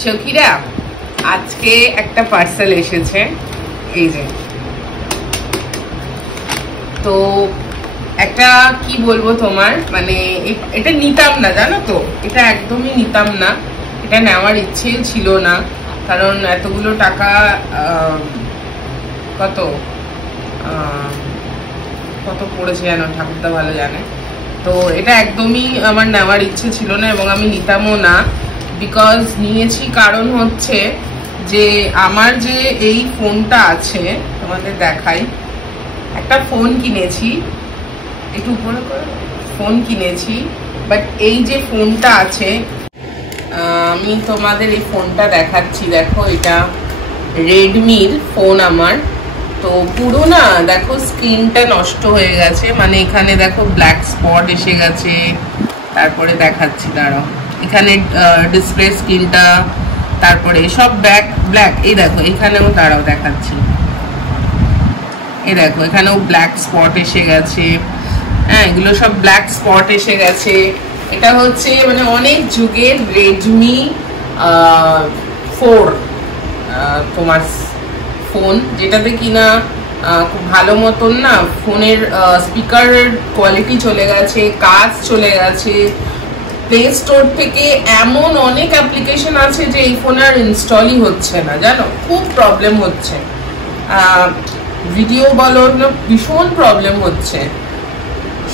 সখীরা আজকে একটা পার্সেল এসেছে, এই যে। তো একটা কি বলবো তোমার, মানে এটা নিতাম না, জানো তো, এটা একদমই নিতাম না, এটা নেওয়ার ইচ্ছে ছিল না, কারণ এতগুলো টাকা কত কত পড়েছে জানো, ঠাকুরদা ভালো জানে। তো এটা একদমই আমার নেওয়ার ইচ্ছে ছিল না এবং আমি নিতামও না। বিকজ নিয়েছি কারণ হচ্ছে যে আমার যে এই ফোনটা আছে, তোমাদের দেখাই, একটা ফোন কিনেছি, একটু উপরে করে ফোন কিনেছি, বাট এই যে ফোনটা আছে, আমি তোমাদের এই ফোনটা দেখাচ্ছি, দেখো এটা রেডমির ফোন আমার। তো পুরো না দেখো স্ক্রিনটা নষ্ট হয়ে গেছে, মানে এখানে দেখো ব্ল্যাক স্পট এসে গেছে, তারপরে দেখাচ্ছি দাঁড়াও, এখানে ডিসপ্লে স্ক্রিনটা, তারপরে সব ব্ল্যাক, এই দেখো এখানেও দাঁড়াও দেখাচ্ছি, এই দেখো এখানেও ব্ল্যাক স্পট এসে গেছে, হ্যাঁ এগুলো সব ব্ল্যাক স্পট এসে গেছে। এটা হচ্ছে মানে অনেক যুগের রেডমি 4 তোমার ফোন, যেটাতে কিনা খুব ভালো মতন না ফোনের স্পিকারের কোয়ালিটি চলে গেছে, কাজ চলে গেছে, প্লে স্টোর থেকে এমন অনেক অ্যাপ্লিকেশন আছে যে এই ফোনে আর ইনস্টলই হচ্ছে না, জানো, খুব প্রবলেম হচ্ছে, ভিডিও বলো ভীষণ প্রবলেম হচ্ছে,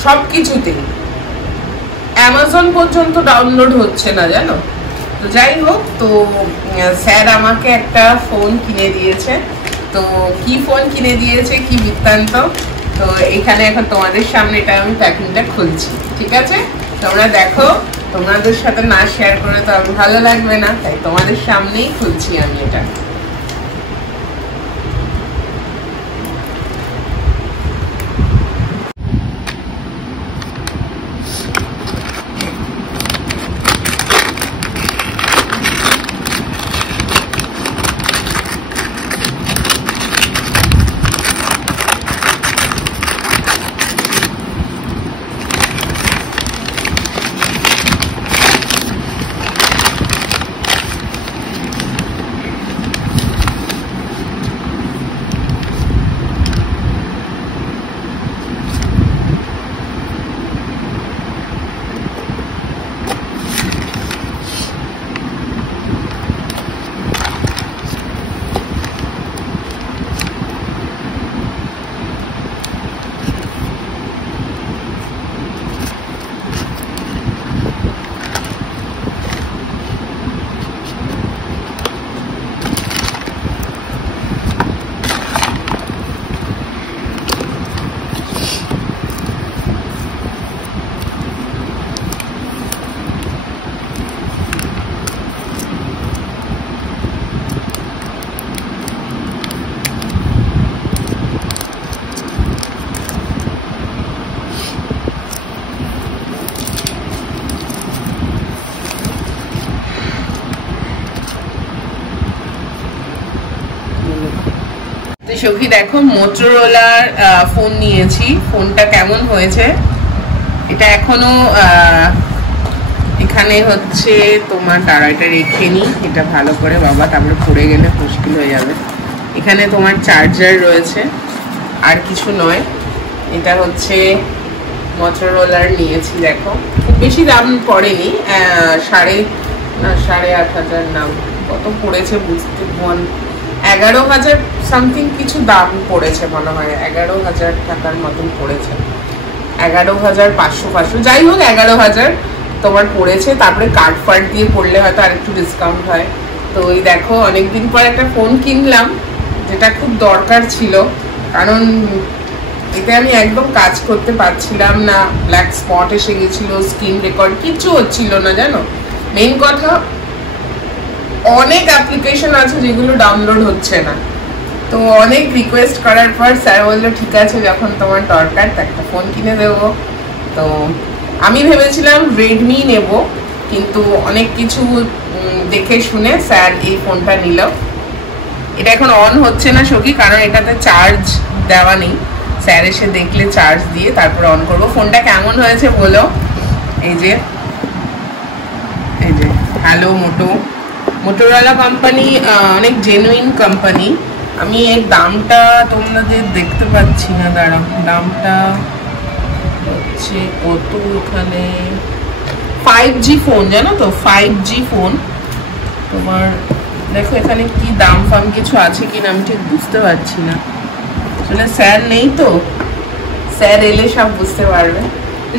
সব কিছুতেই অ্যামাজন পর্যন্ত ডাউনলোড হচ্ছে না, জানো। তো যাই হোক, তো স্যার আমাকে একটা ফোন কিনে দিয়েছে। তো কি ফোন কিনে দিয়েছে, কি বৃত্তান্ত, তো এখানে এখন তোমাদের সামনে এটা আমি প্যাকিংটা খুলছি, ঠিক আছে? তোমরা দেখো, তোমাদের সাথে না শেয়ার করে তো আমি ভালো লাগবে না, তাই তোমাদের সামনেই খুলছি আমি এটা। সখী দেখো, মোটরোলার ফোন নিয়েছি, ফোনটা কেমন হয়েছে, এটা এখনো এখানে হচ্ছে তোমার, দাঁড়া এটা রেখে নি, এটা ভালো করে বাবা, তারপরে পড়ে গেলে মুশকিল হয়ে যাবে। এখানে তোমার চার্জার রয়েছে, আর কিছু নয়। এটা হচ্ছে মোটরোলার নিয়েছি, দেখো খুব বেশি দাম পড়েনি, 8,500 নাম কত পড়েছে বুঝতে, 11,000 সামথিং কিছু দাম পড়েছে মনে হয়, 11,000 টাকার মতন পড়েছে, 11,500 যাই হোক 11,000 তোমার পড়েছে। তারপরে কার্ড ফার্ড দিয়ে পড়লে হয়তো আর একটু ডিসকাউন্ট হয়। তো ওই দেখো অনেকদিন পর একটা ফোন কিনলাম, যেটা খুব দরকার ছিল, কারণ এতে আমি একদম কাজ করতে পারছিলাম না, ব্ল্যাক স্পট এসে গেছিলো, স্ক্রিন রেকর্ড কিচ্ছু হচ্ছিল না, জানো। মেইন কথা, অনেক অ্যাপ্লিকেশন আছে যেগুলো ডাউনলোড হচ্ছে না। তো অনেক রিকোয়েস্ট করার পর স্যার বললো ঠিক আছে, যখন তোমার দরকার একটা ফোন কিনে দেবো। তো আমি ভেবেছিলাম রেডমি নেব, কিন্তু অনেক কিছু দেখে শুনে স্যার এই ফোনটা নিল। এটা এখন অন হচ্ছে না সখী, কারণ এটাতে চার্জ দেওয়া নেই, স্যার এসে দেখলে চার্জ দিয়ে তারপর অন করব। ফোনটা কেমন হয়েছে বলো, এই যে হ্যালো মোটো, মোটরোলা কোম্পানি অনেক জেনুইন কোম্পানি। আমি এর দামটা তোমাদের দেখতে পাচ্ছি না, দাঁড়াও, দামটা হচ্ছে কত এখানে। 5G ফোন, জানো তো, 5G ফোন। তোমার দেখো এখানে কি দাম ফাম কিছু আছে কিনা আমি ঠিক বুঝতে পারছি না, আসলে স্যার নেই তো, স্যার এলে সব বুঝতে পারবে।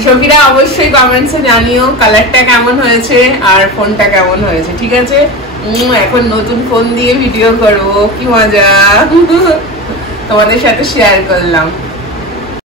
সখীরা অবশ্যই কমেন্টসে জানিও কালারটা কেমন হয়েছে আর ফোনটা কেমন হয়েছে, ঠিক আছে? এখন নতুন ফোন দিয়ে ভিডিও করবো, কি মজা তোমাদের সাথে শেয়ার করলাম।